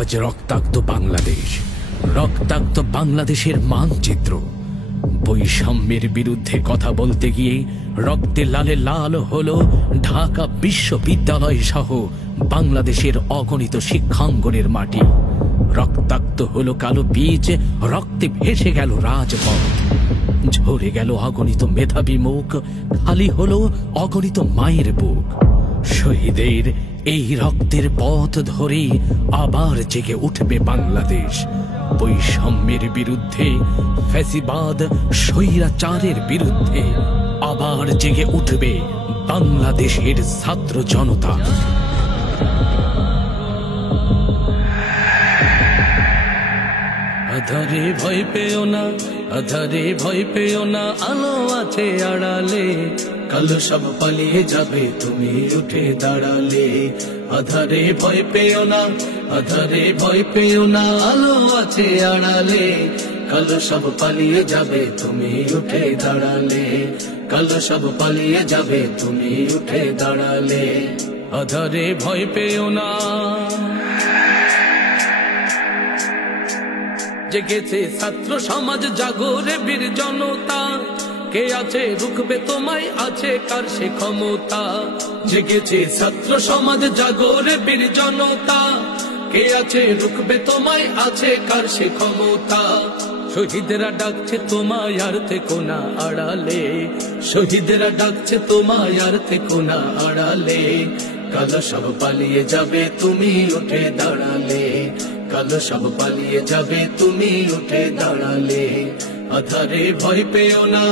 আজ রক্তাক্ত বাংলাদেশ, রক্তাক্ত বাংলাদেশের মানচিত্র। বৈষম্যের বিরুদ্ধে কথা বলতে গিয়ে রক্তে লালে লাল হলো ঢাকা বিশ্ববিদ্যালয় সহ বাংলাদেশের অগণিত শিক্ষাঙ্গনের মাটি। রক্তাক্ত হলো কালো বীজ, রক্তে ভেসে গেল রাজপথ। ঝরে গেল অগণিত মেধাবী মুখ, খালি হলো অগণিত মায়ের বুক। শহীদের এই রক্তের পথ ধরে আবার জেগে উঠবে বাংলাদেশ। বৈষম্যের বিরুদ্ধে, ফ্যাসিবাদ স্বৈরাচারের বিরুদ্ধে আবার জেগে উঠবে বাংলাদেশের ছাত্র জনতা। আধারে ভয় পেও না, আধারে ভয় পেও না, আলো আছে আড়ালে। কালো সব পালিয়ে যাবে তুমি উঠে দাঁড়ালে। আধারে ভয় পেও না, আধারে ভয় পেও না, আলো আছে আড়ালে। কালো সব পালিয়ে যাবে তুমি উঠে দাঁড়ালে। কালো সব পালিয়ে যাবে তুমি উঠে দাঁড়ালে। আধারে ভয় পেও না। জেগেছে ছাত্র সমাজ, জাগরে বীর জনতা। কে আছে রুখবে তোমায়, আছে কার সে ক্ষমতা? জেগেছে ছাত্র সমাজ, জাগরে বীর জনতা। কে আছে রুখবে তোমায়, আছে কার সে ক্ষমতা? শহীদেরা ডাকছে তোমায়, আর থেকো না আড়ালে। শহীদেরা ডাকছে তোমায়, আর থেকো না আড়ালে। কালো সব পালিয়ে যাবে তুমি উঠে দাঁড়ালে। কালো সব পালিয়ে যাবে তুমি উঠে দাঁড়ালে। আধারে ভয় পেও না,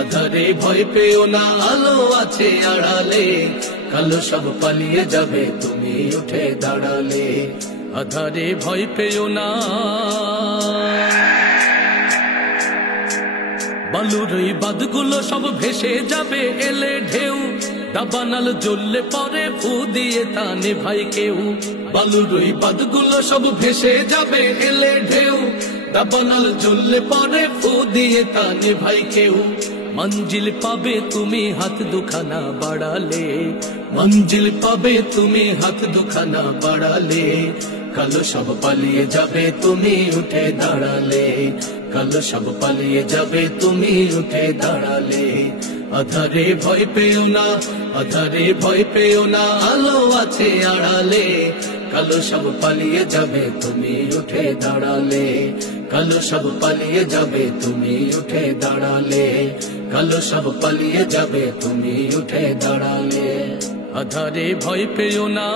আধারে ভয় পেও না, আলো আছে আড়ালে। কালো সব পালিয়ে যাবে তুমি উঠে দাঁড়ালে। আধারে ভয় পেও না। বালুর ওই বাঁধগুলো সব ভেসে যাবে এলে ঢেউ। দাবানাল জ্বললে পরে ফু দিয়ে তা নেভাই কেউ। বালুর ওই বাঁধগুলো সব ভেসে যাবে এলে ঢেউ। দাবানাল জ্বললে পরে ফু দিয়ে তা নেভাই কেউ। মঞ্জিল পাবে তুমি হাত দুখানা বাড়ালে। মঞ্জিল পাবে তুমি হাত দুখানা বাড়ালে। কালো সব পালিয়ে যাবে তুমি উঠে দাঁড়ালে। কালো সব পালিয়ে যাবে তুমি উঠে দাঁড়ালে। আধারে ভয় পেও না, আধারে ভয় পেও না, আলো আছে আড়ালে। কালো সব পালিয়ে যাবে তুমি উঠে দাঁড়ালে। কালো সব পালিয়ে যাবে তুমি উঠে দাঁড়ালে। কালো সব পালিয়ে যাবে তুমি উঠে দাঁড়ালে। আধারে ভয় পেও না।